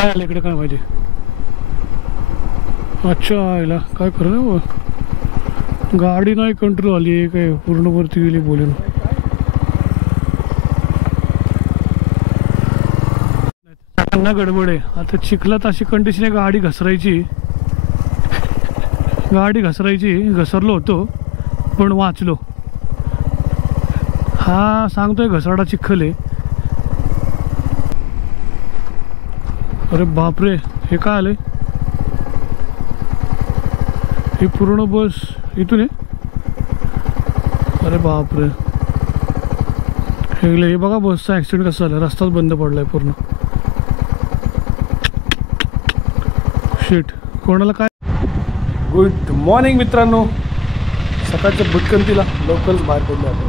काय आलं इकडे काय माहिती. अच्छा आईला काय खरं ना, गाडी नाही कंट्रोल आली काय, पूर्ण वरती गेली बोलून. त्यांना गडबड आहे आता. चिखलात अशी कंडिशन आहे, गाडी घसरायची घसरलो होतो पण वाचलो. हा सांगतोय घसरडा चिखल आहे. अरे बापरे, हे काय आलंय? ही पूर्ण बस इथून आहे. अरे बापरे, हे बघा बसचा ॲक्सिडेंट कसा झाला, रस्ताच बंद पडलाय पूर्ण. शिट, कोणाला काय. गुड मॉर्निंग मित्रांनो. सकाळच्या भटकंतीला लवकरच बाहेर पडलो आपण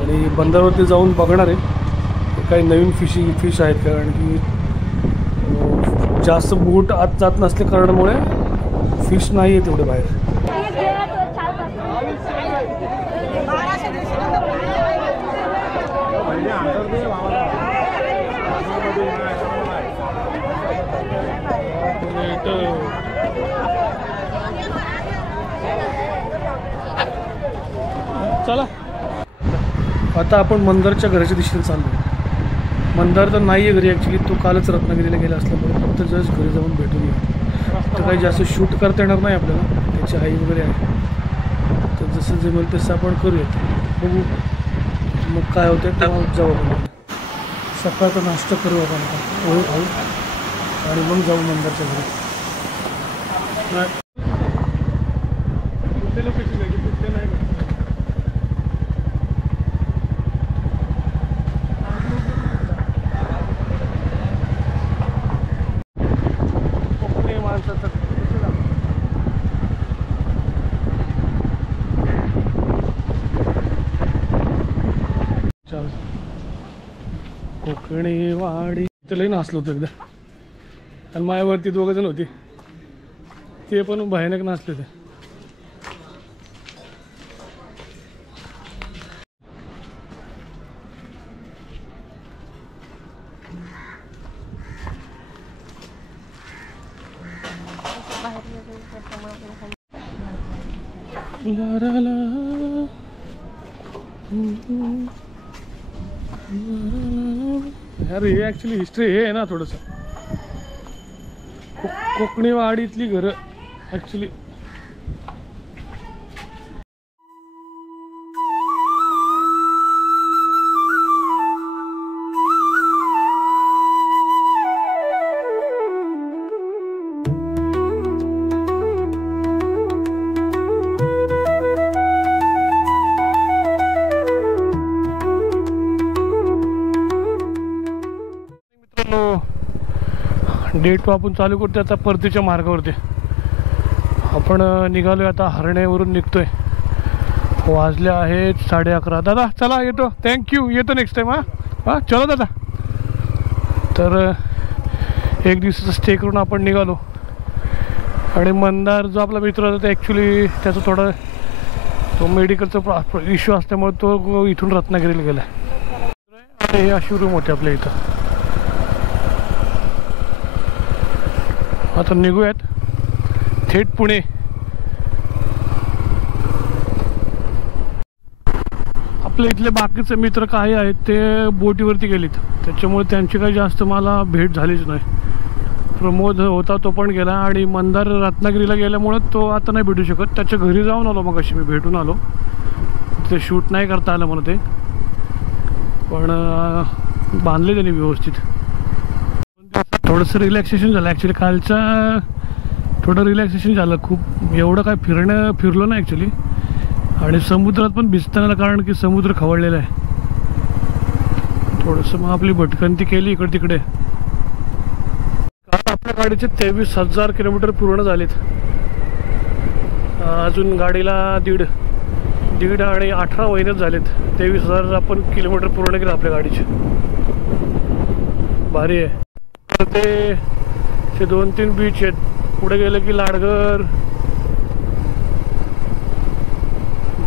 आणि बंदरावरती जाऊन बघणार आहे काही नवीन फिश आहेत, कारण की जास्त बोट आत जात नसल्या कारणामुळे फिश नाही आहे तेवढे बाहेर. चला आता आपण मंदारच्या घराच्या दिशेने चाललो. मंदार तर नाही आहे घरी ॲक्च्युली, तो कालच रत्नागिरीला गेला असल्यामुळे फक्त जस्ट घरी जाऊन भेटून येऊ. तर काही जास्त शूट करता येणार नाही आपल्याला, त्याची आई वगैरे आहे. तर जसं जमेल तसं आपण करूयात, बघू मग काय होतं तेव्हा जाऊ आपण. सकाळचा नाश्ता करू आपण खाऊ आणि मग जाऊ मंदारच्या घरी. लोकेशन आहे की नाही. कोकणी वाडी इथं लई नाचलो होतो एकदा, आणि माझ्यावरती 2 जण होते, ते पण भयानक नाचले होते. यार हे ॲक्च्युली हिस्ट्री हे आहे ना थोडंसं, कोकणी वाडीतली घरं ॲक्च्युली. डेट आपण चालू करतो आता परतीच्या मार्गावरती. आपण निघालोय आता, हरणेवरून निघतोय. वाजले आहेत 11:30. दादा चला येतो, थँक्यू, येतो नेक्स्ट टाईम. हां चलो दादा. तर 1 दिवसाचा स्टे करून आपण निघालो. आणि मंदार जो आपला मित्र होता, ॲक्च्युली त्याचं थोडं तो मेडिकलचा इश्यू असल्यामुळे तो इथून रत्नागिरीला गेला. आणि हे अशी रूम होते आपल्या इथं. आता निघूयात थेट पुणे. आपल्या इथले बाकीचे मित्र काही आहेत ते बोटीवरती गेलेत, त्याच्यामुळे त्यांची काही जास्त मला भेट झालीच नाही. प्रमोद होता तो पण गेला, आणि मंदार रत्नागिरीला गेल्यामुळं तो आता नाही भेटू शकत. त्याच्या घरी जाऊन आलो मग, अशी मी भेटून आलो. ते शूट नाही करता आलं मला ते, पण बांधले त्यांनी व्यवस्थित. थोडंसं रिलॅक्सेशन झालं ॲक्च्युली. कालचा थोडं रिलॅक्सेशन झालं खूप, एवढं काय फिरलो ना ॲक्च्युली. आणि समुद्रात पण भिजताना, कारण की समुद्र खवळलेला आहे. थोडंसं मग आपली भटकंती केली इकडे तिकडे. काल आपल्या गाडीचे 23,000 किलोमीटर पूर्ण झालेत. अजून गाडीला दीड आणि 18 महिनेच झालेत. 23,000 आपण किलोमीटर पूर्ण केलं आपल्या गाडीचे. भारी आहे. ते 2-3 बीच आहेत. पुढे गेलं की लाडघर,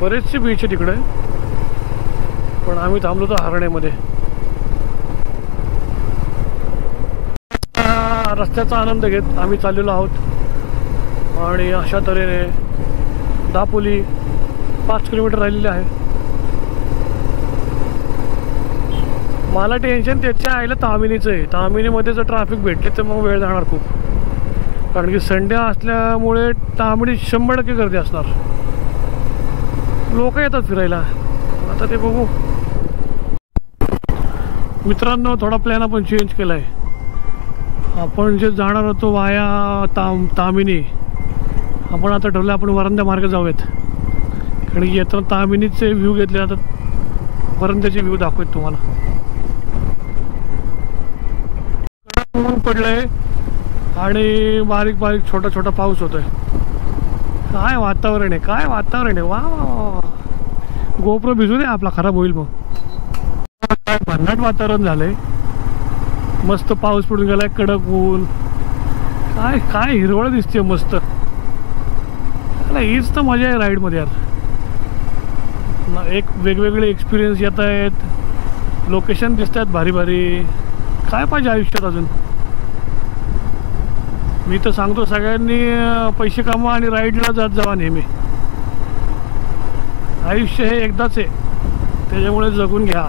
बरेचसे बीच आहे तिकडे. पण आम्ही थांबलो होतो हरणेमध्ये. रस्त्याचा आनंद घेत आम्ही चाललेलो आहोत आणि अशा तऱ्हेने दापोली 5 किलोमीटर राहिलेले आहे. मला टेन्शन त्याच्या आईला तामिनीचं आहे. तामिनीमध्ये जर ट्रॅफिक भेटले तर मग वेळ जाणार खूप, कारण की संडे असल्यामुळे तामिनी 100% गर्दी असणार. लोक येतात फिरायला. आता ते बघू. मित्रांनो, थोडा प्लॅन आपण चेंज केला आहे. आपण जे जाणार होतो वाया तामिनी, आपण आता ठरवलं आपण वरंद्या मार्ग जाऊयात, कारण की येताना तामिनीचे व्ह्यू घेतले, आता वरंद्याचे व्ह्यू दाखवत तुम्हाला. ऊन पडलंय आणि बारीक बारीक छोटा छोटा पाऊस होतोय. काय वातावरण आहे, काय वातावरण आहे. वा वा, गोप्रो भिजू दे, आपला खराब होईल. मग काय भन्नाट वातावरण झालंय. मस्त पाऊस पडून गेलाय, कडक ऊन. काय काय हिरवळ दिसते मस्त. हीच तर मजा आहे राईडमध्ये यार. एक वेगवेगळे एक्सपिरियन्स येत आहेत, लोकेशन दिसत आहेत भारी भारी. काय पाहिजे आयुष्यात अजून. मी तर सांगतो सगळ्यांनी पैसे कमवा आणि राईडला जात जावा नेहमी. आयुष्य हे एकदाच आहे, त्याच्यामुळे जगून घ्या.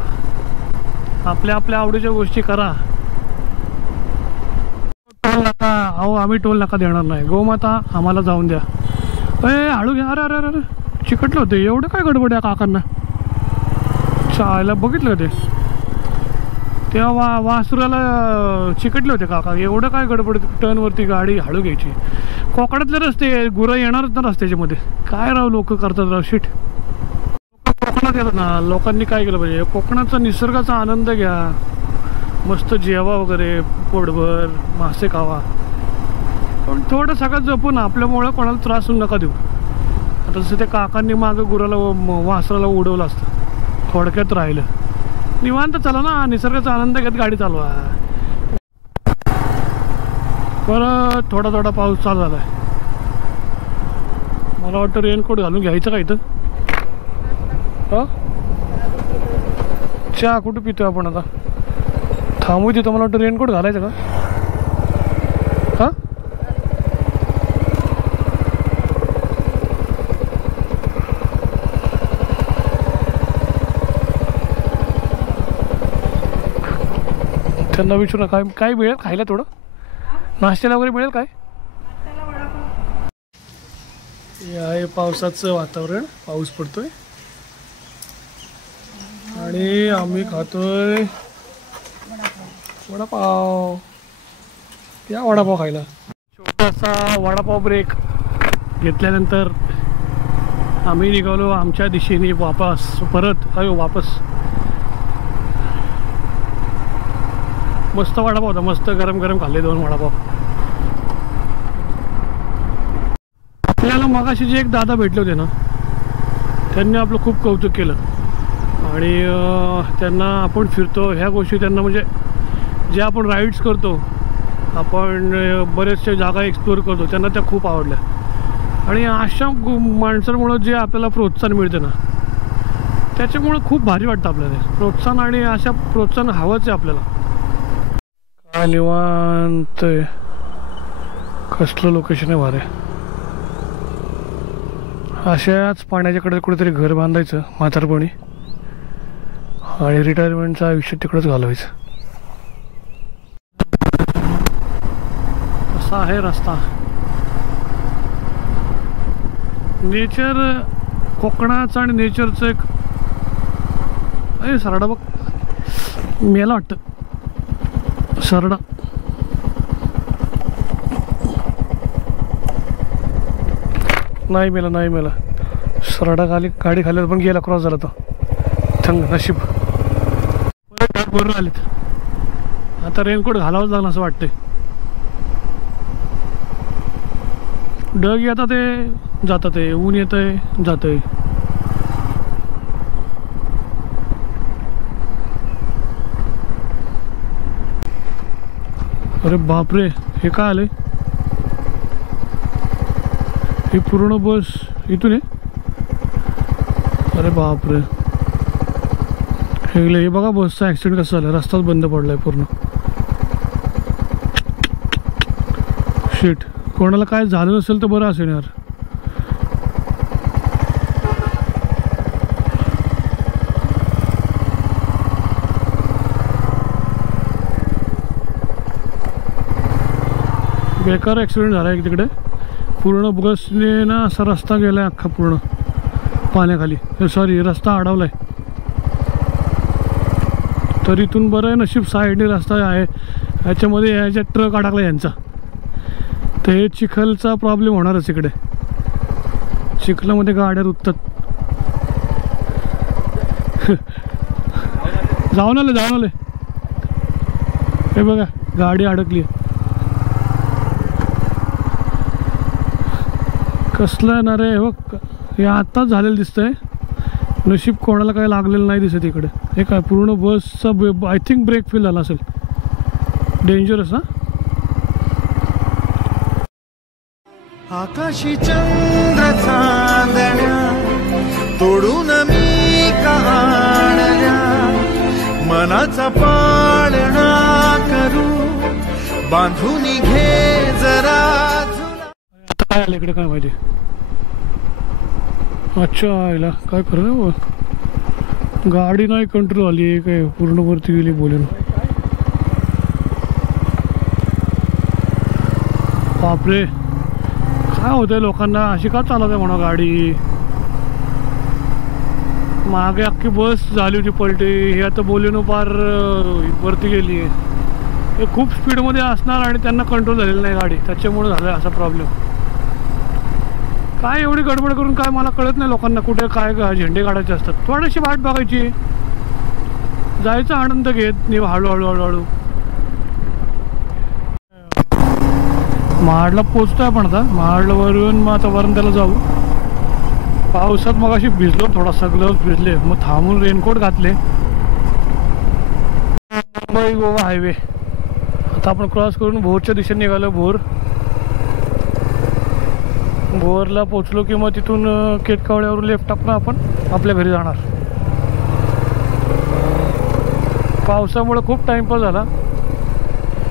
आपल्या आपल्या आवडीच्या गोष्टी करा. टोल नाका, अहो आम्ही टोल नाका देणार नाही. गोमाता आम्हाला जाऊन द्या. हळू घ्या. अरे अरे अरे चिकटलं होते. एवढं काय गडबड आहे काकांना. चायला बघितलं ते तेव्हा वासुराला चिकटले होते काका. एवढं काय गडबड. टर्नवरती गाडी हळू घ्यायची. कोकणातले रस्ते, गुरं येणारच ना रस्त्याच्यामध्ये. काय राव लोक करतात राव. शिट. कोकणात येतात ना. लोकांनी काय केलं पाहिजे, कोकणाचा निसर्गाचा आनंद घ्या. मस्त जेवा वगैरे, पोटभर मासे खावा, पण थोडं सगळं जपून. आपल्यामुळं कोणाला त्रास होऊन नका देऊ. आता जसं त्या काकांनी मागं गुराला वासराला उडवलं असतं. थोडक्यात राहिलं. निवांत चला ना, निसर्गाचा आनंद घेत गाडी चालवा. परत थोडा थोडा पाऊस चालू झाला आहे. मला वाटतं रेनकोट घालून घ्यायचं का इथं. हां, चहा कुठं पितोय आपण आता. थांबू तिथं. मला वाटतं रेनकोट घालायचं का. हां, त्यांना विचारू ना काय काय मिळेल खायला. थोडं नाश्त्याला वगैरे मिळेल काय. हे आहे पावसाचं वातावरण. पाऊस पडतोय आणि आम्ही खातोय वडापाव. या वडापाव खायला. छोटासा वडापाव ब्रेक घेतल्यानंतर आम्ही निघालो आमच्या दिशेने परत वापस. मस्त वडापाव होता. मस्त गरम गरम खाल्ले 2 वडापाव. आपल्याला मगाशी जे एक दादा भेटले होते ना, त्यांनी आपलं खूप कौतुक केलं आणि त्यांना आपण फिरतो ह्या गोष्टी त्यांना, म्हणजे जे आपण राईड्स करतो, आपण बरेचशा जागा एक्सप्लोअर करतो, त्यांना त्या खूप आवडल्या. आणि अशा माणसांमुळं जे आपल्याला प्रोत्साहन मिळते ना, त्याच्यामुळं खूप भारी वाटतं आपल्याला प्रोत्साहन. आणि अशा प्रोत्साहन हवंच आहे आपल्याला. काय निवांत. कसलं लोकेशन आहे भारी. अशाच पाण्याच्याकडे कुठेतरी घर बांधायचं म्हातारपणी आणि रिटायरमेंटचं आयुष्य तिकडंच घालवायचं. असा आहे रस्ता. नेचर कोकणाचं आणि नेचरचं एक. अरे सरडा बघ, मेला वाटतं सरडा. नाही मेला, नाही मेला. सरडा खाली गाडी खाली पण गेला, क्रॉस झाला तो. थंग नशीब. बरोबर आलेत. आता रेनकोट घालावंच लागणार असं वाटतंय. ढग येतात ते जातात, ते ऊन येतंय जातंय. अरे बापरे, हे काय आलंय. ही पूर्ण बस इथून आहे. अरे बापरे, हे बघा बसचा ॲक्सिडेंट कसं झालं. रस्ताच बंद पडलाय पूर्ण. शिट, कोणाला काय झालं नसेल तर बरं असेल यार. बेकार ॲक्सिडेंट झाला आहे तिकडे. पूर्ण बसने ना असा रस्ता गेला आहे अख्खा पूर्ण पाण्याखाली. सॉरी, रस्ता अडवला आहे. तर इथून बरं आहे, नशीब साईडने रस्ता आहे. ह्याच्यामध्ये ह्याच्या ट्रक अडकला यांचा. तर हे चिखलचा प्रॉब्लेम होणारच इकडे. चिखलामध्ये गाड्या रुततात. जाऊन आले. हे बघा, गाडी अडकली. कसलं आहे ना रे. हो, हे आत्ताच झालेलं दिसतंय. नशीब कोणाला काय लागलेलं नाही दिसत इकडे. हे काय पूर्ण बसचा आय थिंक ब्रेक फेल झाला असेल. डेंजरस. ना आकाशी चंद्र चांदण्या तोडून मी कहाणल्या, मनाचा पाळणा करू बांधून घे जरा. आता काय आलं इकडे काय माहिती. अच्छा, आयला काय खरं. गाडी नाही कंट्रोल आली काय, पूर्ण वरती गेली बोलून. बापरे, काय होतंय लोकांना. अशी का चालत आहे म्हणा गाडी. मागे अख्खी बस झाली होती पलटी. हे आता बोलून पार वरती गेली आहे. हे खूप स्पीडमध्ये असणार आणि त्यांना कंट्रोल झालेलं नाही गाडी, त्याच्यामुळे झालं असा प्रॉब्लेम. काय एवढी गडबड करून काय मला कळत नाही लोकांना. कुठे काय झेंडे काढायचे असतात. थोडीशी वाट बघायची, जायचा आनंद घेत हळूहळू. महाडला पोचतोय आपण आता. महाडवरून मग आता वरंद्याला जाऊ. पावसात मग अशी भिजलो थोडासा, ग्लव्स भिजले, मग थांबून रेनकोट घातले. मुंबई गोवा हायवे आता आपण क्रॉस करून भोरच्या दिशेने निघालो. भोरला पोचलो की मग तिथून केतकावड्यावरून लेफ्ट टाकून आपण आपल्या घरी जाणार. पावसामुळे खूप टाईमपास झाला.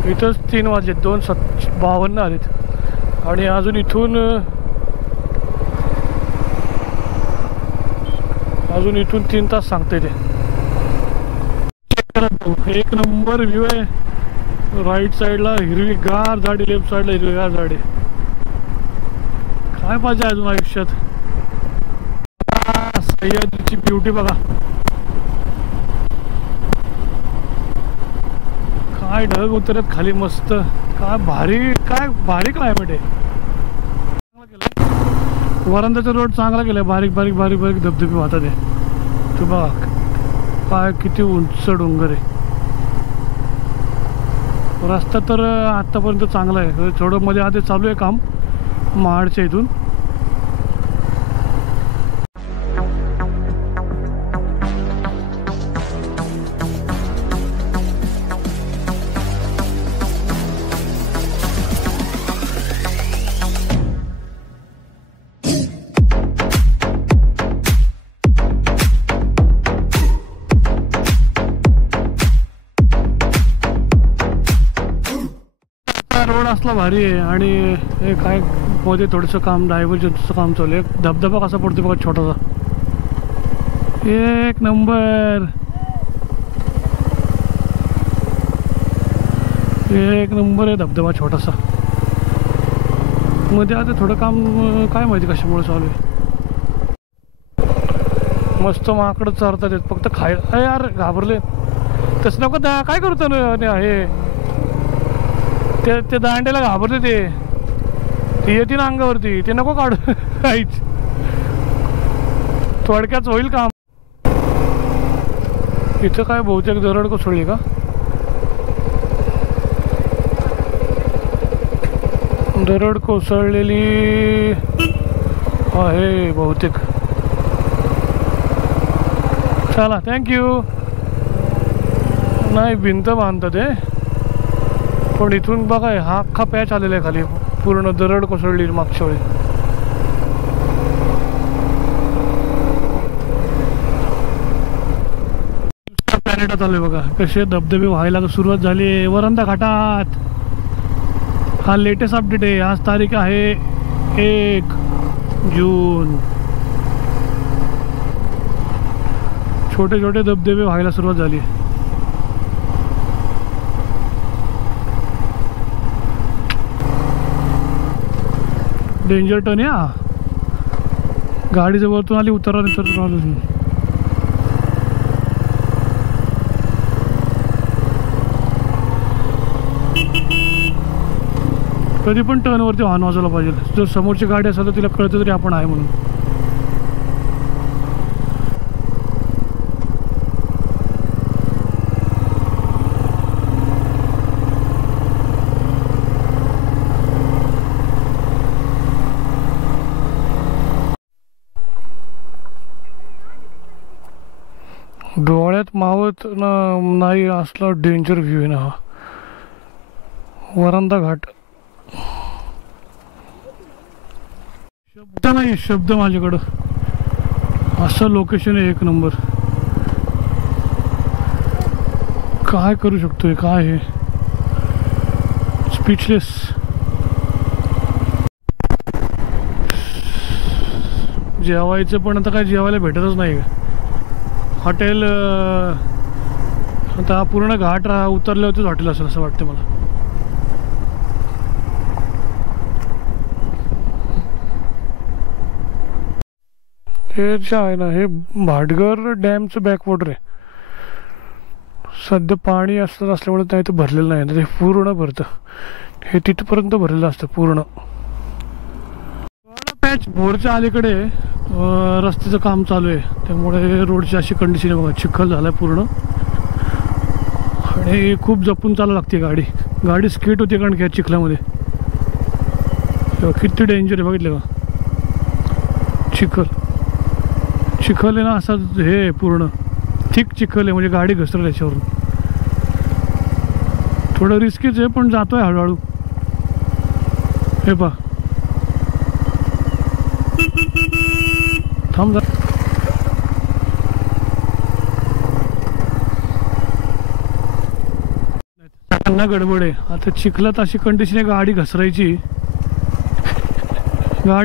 इथंच 3 वाजले, 2:52 आलेत आणि अजून इथून 3 तास सांगते ते. एक नंबर व्ह्यू आहे. राईट साईडला हिरवीगार झाडी, लेफ्ट साईडला हिरवीगार झाडी. काय पाहिजे अजून आयुष्यात. सह्याद्रीची ब्युटी बघा. काय ढग उतरत खाली मस्त. काय भारी क्लायमेट आहे. वरंदाचा रोड चांगला केलाय. बारीक धबधबे वाहतात आहे. तू बघा काय किती उंच डोंगर आहे. रस्ता तर आतापर्यंत चांगला आहे. थोडं मध्ये आधी चालू आहे काम महाडच्या इथून. रोड असला भारी आहे आणि हे काय मध्ये थोडंसं काम डायव्हर्जनचं काम चालू आहे. धबधबा कसा पडतो बघा छोटासा. एक नंबर आहे धबधबा छोटासा. मध्ये आता थोडं काम काय माहिती कशामुळे चालू आहे. मस्त माकडं चारतात येत फक्त खायला. यार घाबरले तसं नको. काय करतो ना हे ते दांड्याला घाबरते. ते येते ना अंगावरती. ते नको काढू. काहीच थोडक्यात होईल काम. इथं काय बहुतेक दरड कोसळली का. दरड कोसळलेली आहे बहुतेक. चला थँक्यू. नाही भिंत बांधतात ते पण इथून बघा हा अख्खा पॅच आलेला आहे खाली. पूर्ण दरड कोसळली मागच्या वेळी. प्लॅनेटात आलोय बघा. कसे धबधबे व्हायला सुरुवात झाली. वरंदा घाटात हा लेटेस्ट अपडेट आहे. आज तारीख आहे 1 जून. छोटे छोटे धबधबे व्हायला सुरुवात झाली. डेंजर टर्न आहे हा. गाडी जवळतून आली, उतरा नंतर आलो. कधी पण टर्नवरती हॉर्न वाजवला पाहिजे. जर समोरची गाडी असेल तर तिला कळतं तरी आपण आहे म्हणून. डोळ्यात मावत नाही असला डेंजर व्ह्यू आहे ना हा. वरंदा घाट. शब्द नाही, शब्द माझ्याकडं. असं लोकेशन आहे, एक नंबर. काय करू शकतोय, काय हे, स्पीचलेस. जेवायचं पण आता काय जेवायला भेटतच नाही. हॉटेल आता पूर्ण घाट उतरले होतेच हॉटेल असेल असं वाटतं मला. हे जे आहे ना, हे भाटघर डॅमचं बॅकवॉटर आहे. सध्या पाणी असतं असल्यामुळे नाही तर भरलेलं नाही, तर हे पूर्ण भरतं. हे तिथपर्यंत भरलेलं असतं पूर्ण. पॅच भोरच्या अलीकडे रस्त्याचं काम चालू आहे, त्यामुळे रोडची अशी कंडिशन आहे बघा. चिखल झाला पूर्ण आणि खूप जपून चालावं लागते गाडी. गाडी स्किट होते कारण की चिखलामध्ये. किती डेंजर आहे बघितलं का. चिखल चिखल आहे ना, असं हे पूर्ण थिक चिखल आहे, म्हणजे गाडी घसरेल याच्यावरून. थोडं रिस्कीच आहे पण जातोय हळूहळू. हे पहा, थांब जा. त्यांना गडबड आहे आता. चिखलात अशी कंडिशन आहे, गाडी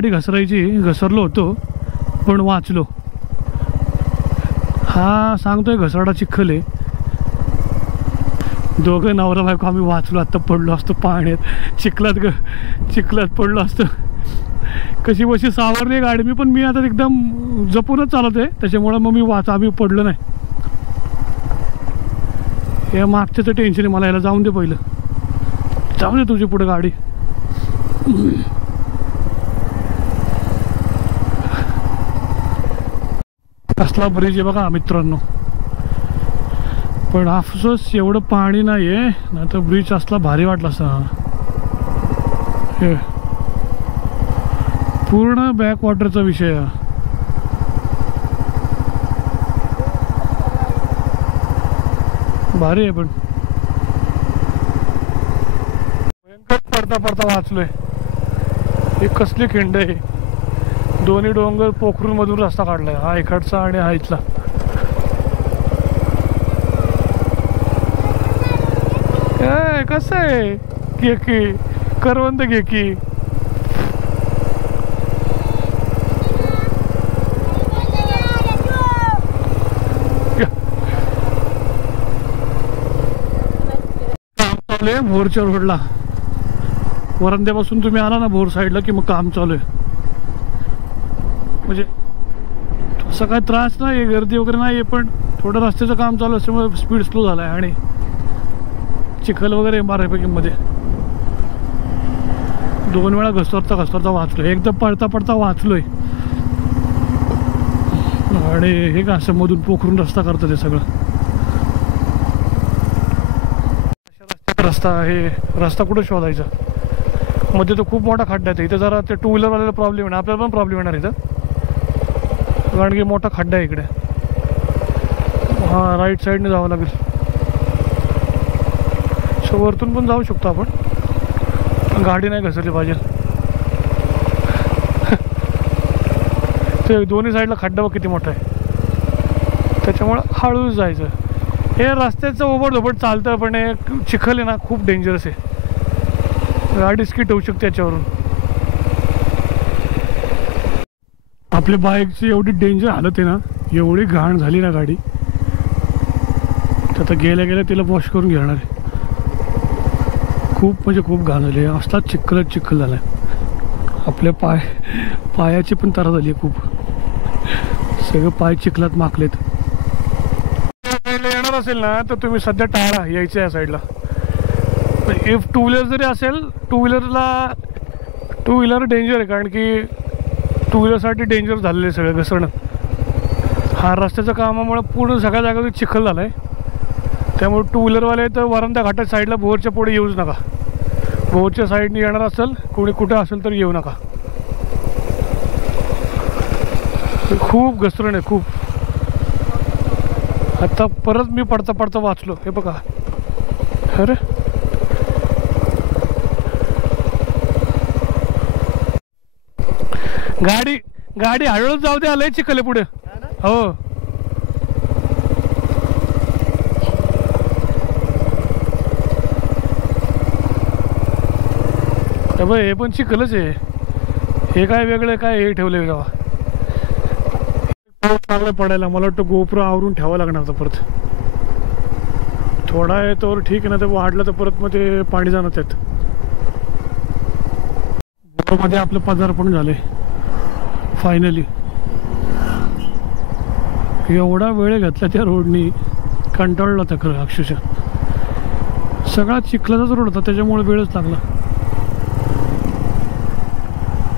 घसरायची. घसरलो होतो पण वाचलो. हा सांगतोय घसरडा चिखल आहे. दोघं नवरा बायको आम्ही वाचलो. आता पडलो असतो पाण्यात, चिखलात पडलो असतो. कशी बशी सावरली गाडी मी, पण मी आता एकदम जपूनच चालत आहे, त्याच्यामुळं मग आम्ही पडलो नाही. हे मागच्याचं टेन्शन आहे मला. याला जाऊन दे पहिलं, जाऊन दे तुझी पुढे गाडी. कसला ब्रिज आहे बघा मित्रांनो. पण अफसोस एवढं पाणी नाही आहे, नाही तर ब्रिज असला भारी वाटला असता. हे पूर्ण बॅकवॉटरचा विषय आहे. भारी आहे पण भयंकर पडता वाचलोय. ही कसली खिंड आहे. दोन्ही डोंगर पोखरून मधून रस्ता काढलाय, हा इकडचा आणि हा इथला. कसं आहे घेकी करवंद घेकी. भोरच्या रोडला वरंद्यापासून तुम्ही आला ना भोर साईडला की मग काम चालू आहे. म्हणजे असं काय त्रास नाही, गर्दी वगैरे नाही, पण थोडं रस्त्याचं काम चालू असल्यामुळे स्पीड स्लो झाला आहे. आणि चिखल वगैरे बऱ्यापैकी मध्ये. 2 वेळा घसरता वाचलोय. एकदा पडता वाचलोय. आणि हे का असं मधून पोखरून रस्ता करतं ते सगळं. रस्ता कुठं शोधायचा. मध्ये तर खूप मोठा खड्डा आहे. इथं जरा ते 2 व्हीलरवाल्याला प्रॉब्लेम येणार, आपल्याला पण प्रॉब्लेम येणार इथं, कारण की मोठा खड्डा आहे इकडे. हां, राईट साईडने जावं लागेल. सो वरतून पण जाऊ शकतो आपण, पण गाडी नाही घसरली पाहिजे. ते दोन्ही साईडला खड्डा बघ किती मोठा आहे, त्याच्यामुळं हळूच जायचं. हे रस्त्याचं ओबडधोबड चालतं, पण चिखल आहे ना खूप डेंजरस आहे. गाडी स्किट होऊ शकते त्याच्यावरून. आपल्या बाईकची एवढी डेंजर हालत आहे ना, एवढी घाण झाली ना गाडी, तर आता गेल्या गेल्या तिला वॉश करून घेणार आहे. खूप म्हणजे खूप घाण झाली आहे. असला चिखल झाला आहे. आपल्या पायाची पण त्रास झाली आहे खूप. सगळे पाय चिखलात माखलेत. येणार असेल ना तर तुम्ही सध्या टाळा यायचं या साईडला. इफ टू व्हीलर जरी असेल, टू व्हीलर डेंजर आहे, कारण की टू व्हीलरसाठी डेंजर झालेलं आहे सगळं घसरणं. हा रस्त्याच्या कामामुळे पूर्ण सगळ्या जागा चिखल झाला आहे. त्यामुळे टू व्हीलरवाले तर वरंदा घाटाच्या साईडला भोरच्या पुढे येऊच नका. भोरच्या साईडने येणार असेल, कोणी कुठं असेल तर येऊ नका. खूप घसरण आहे खूप. आता परत मी पडता वाचलो. हे बघा, अरे गाडी हळूहळू जाऊ दे, आलंय चिखल पुढे. हो, हे पण चिखलच आहे. हे काय वेगळं काय हे ठेवलंय का? चांगलं पडायला मला वाटतं गोप्रो आवरून ठेवावं लागणार होतं परत. थोडा आहे तर ठीक आहे ना, तर वाढलं तर परत मग ते पाणी जाणार त्यात. मध्ये आपलं पदार्पण झाले फायनली. एवढा वेळ घेतला त्या रोडनी, कंटाळला तर खरं अक्षरशः. सगळा चिखलाचाच रोड होता, त्याच्यामुळे वेळच लागला.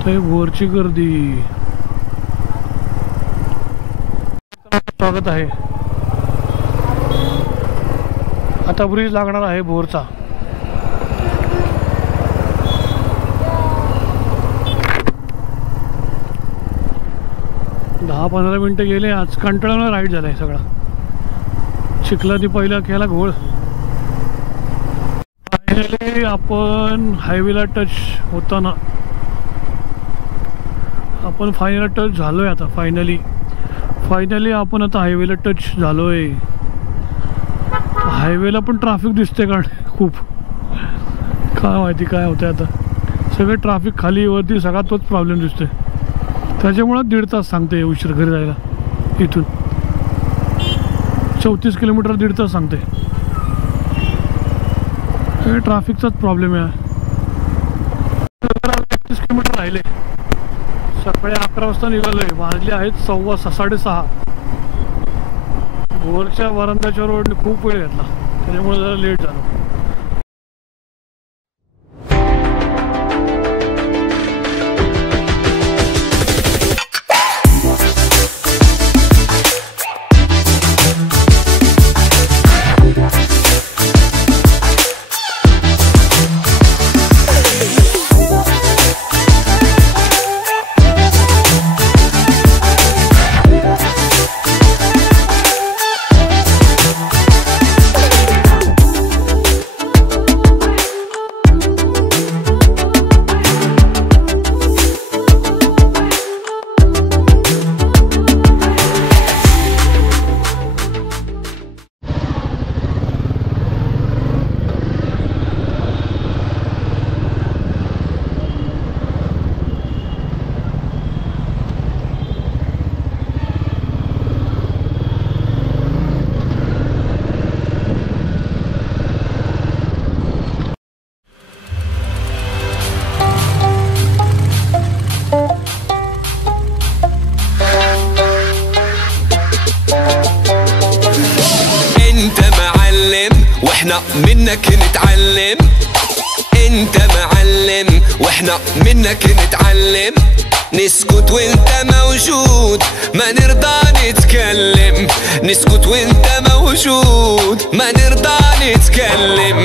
तर वरची गर्दी. स्वागत आहे. आता ब्रिज लागणार आहे भोरचा. दहा 15 मिनटं गेले. आज कंटाळा राईड झालाय सगळा. चिखलादी पहिला केला घोळ. फायनली आपण हायवेला टच होताना आपण फायनल टच झालोय. आता फायनली आपण आता हायवेला टच झालोय. हायवेला पण ट्रॅफिक दिसते कारण खूप. काय माहिती काय होतंय आता. सगळं ट्रॅफिक खाली वरती सगळा तोच प्रॉब्लेम दिसतोय. त्याच्यामुळं 1.5 तास सांगते उशीर घरी जायला. इथून 34 किलोमीटर 1.5 तास सांगते. ट्रॅफिकचाच प्रॉब्लेम आहे. 35 किलोमीटर राहिले. सकाळी 11 वाजता निघालोय. वाजले आहेत 6:15. भोरच्या वरंदाच्या रोडने खूप वेळ घेतला, त्याच्यामुळे जरा लेट झालं. واحنا منك نتعلم. انت معلم واحنا منك نتعلم. نسكت وانت موجود ما نرضى نتكلم. نسكت وانت موجود ما نرضى نتكلم.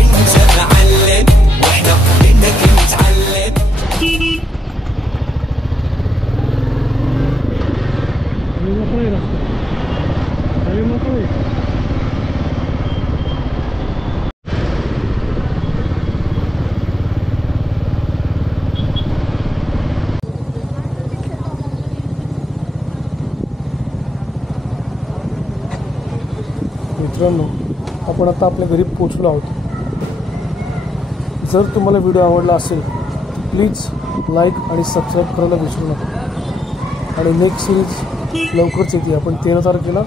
انت معلم واحنا منك نتعلم. मित्रांनो, आपण आता आपल्या घरी पोचलो आहोत. जर तुम्हाला व्हिडिओ आवडला असेल प्लीज लाईक आणि सबस्क्राईब करायला विसरू नका. आणि नेक्स्ट सिरीज लवकरच येते. आपण 13 तारखेला